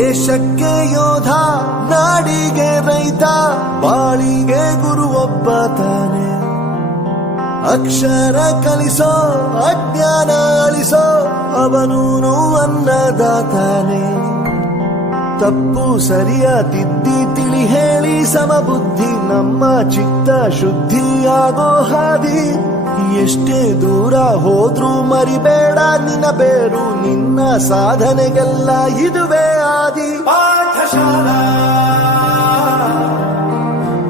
ದೇಶಕ್ಕೆ ಯೋಧ, ನಾಡಿಗೆ ರೈತ, ಬಾಳಿಗೆ ಗುರು ಒಬ್ಬ ತಾನೆ. ಅಕ್ಷರ ಕಲಿಸೋ, ಅಜ್ಞಾನ ಅಳಿಸೋ, ಅವನೂನು ಅನ್ನದಾತಾನೆ. ತಪ್ಪು ಸರಿಯ ತಿದ್ದಿ ತಿಳಿ ಹೇಳಿ ಸಮಬುದ್ಧಿ, ನಮ್ಮ ಚಿತ್ತ ಶುದ್ಧಿಯಾಗೋ ಹಾದಿ. ಎಷ್ಟೇ ದೂರ ಹೋದ್ರೂ ಮರಿಬೇಡ ನಿನ್ನ ಬೇರು, ನಿನ್ನ ಸಾಧನೆಗೆಲ್ಲ ಇದುವೇ ಆದಿ. ಪಾಠಶಾಲಾ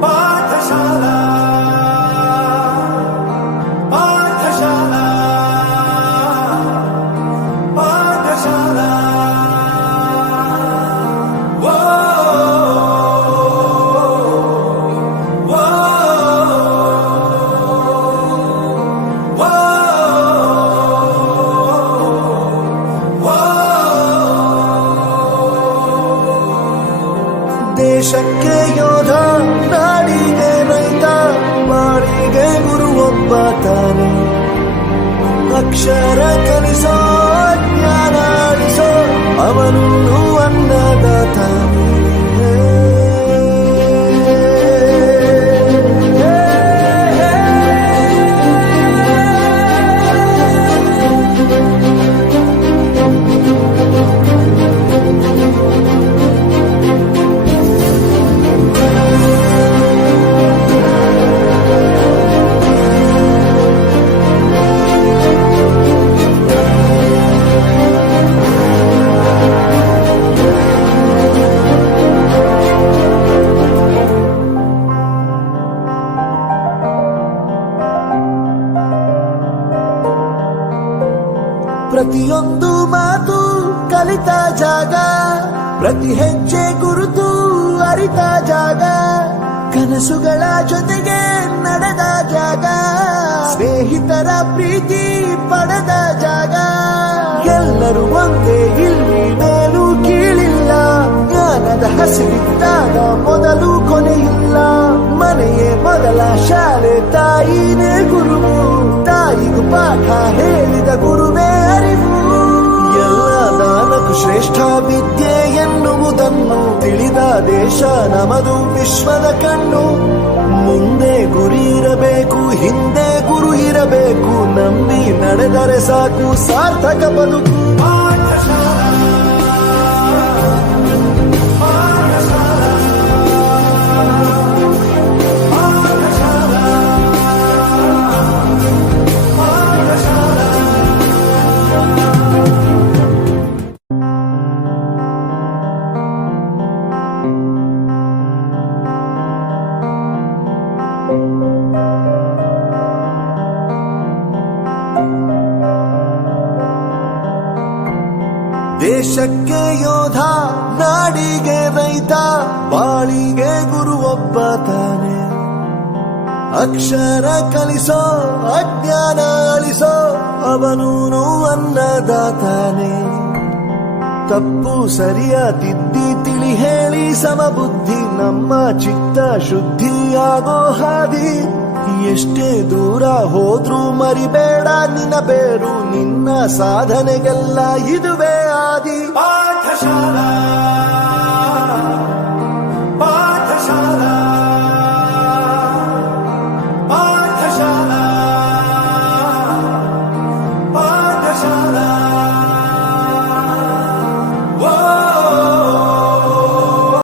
ಪಾಠಶಾಲಾ ಪಾಠಶಾಲಾ ಪಾಠಶಾಲಾ. ದೇಶಕ್ಕೆ ಯೋಧ, ನಾಡಿಗೆ ರೈತ, ಬಾಳಿಗೆ ಗುರು ಒಬ್ಬ ತಾನೆ. ಅಕ್ಷರ ಕಲಿಸೋ, ಜ್ಞಾನ ಅಳಿಸೋ, ಅವನೂನು ಅನ್ನದಾತಾನೆ. ಪ್ರತಿಯೊಂದು ಮಾತು ಕಲಿತ ಜಾಗ, ಪ್ರತಿ ಹೆಜ್ಜೆ ಗುರುತು ಅರಿತ ಜಾಗ, ಕನಸುಗಳ ಜೊತೆಗೆ ನಡೆದ ಜಾಗ, ಸ್ನೇಹಿತರ ಪ್ರೀತಿ ಪಡೆದ ಜಾಗ. ಎಲ್ಲರೂ ಒಂದೇ, ಇಲ್ಲಿ ಮೇಲೂ ಕೀಳಿಲ್ಲ, ಜ್ಞಾನದ ಹಸಿರಿದ್ದಾಗ ಮೊದಲು ಕೊನೆಯಿಲ್ಲ. ಮನೆಯೇ ಮೊದಲ ಶಾಲೆ, ತಾಯಿನೇ ಗುರುವು, ತಾಯಿಗೂ ಪಾಠ ಹೇಳಿದ ಗುರುವೇ ಅರಿವು. ಎಲ್ಲ ದಾನಕ್ಕೂ ಶ್ರೇಷ್ಠ ವಿದ್ಯೆ ಎನ್ನುವುದನ್ನು ತಿಳಿದ ದೇಶ ನಮದು, ವಿಶ್ವದ ಕಣ್ಣು. ಮುಂದೆ ಗುರಿ ಇರಬೇಕು, ಹಿಂದೆ ಗುರು ಇರಬೇಕು, ನಂಬಿ ನಡೆದರೆ ಸಾಕು ಸಾರ್ಥಕ ಬದುಕು. ದೇಶಕ್ಕೆ ಯೋಧ, ನಾಡಿಗೆ ರೈತ, ಬಾಳಿಗೆ ಗುರು ಒಬ್ಬ ತಾನೆ. ಅಕ್ಷರ ಕಲಿಸೋ, ಅಜ್ಞಾನ ಅಳಿಸೋ, ಅವನೂನು ಅನ್ನದಾತಾನೆ. ತಪ್ಪು ಸರಿಯ ತಿದ್ದಿ ತಿಳಿ ಹೇಳಿ ಸಮಬುದ್ಧಿ, ನಮ್ಮ ಚಿತ್ತ ಶುದ್ಧಿಯಾಗೋ ಹಾದಿ. ಎಷ್ಟೇ ದೂರ ಹೋದ್ರೂ ಮರಿಬೇಡ ನಿನ್ನ ಬೇರು, ನಿನ್ನ ಸಾಧನೆಗೆಲ್ಲ ಇದುವೇ ಆದಿ. ಪಾಠಶಾಲಾ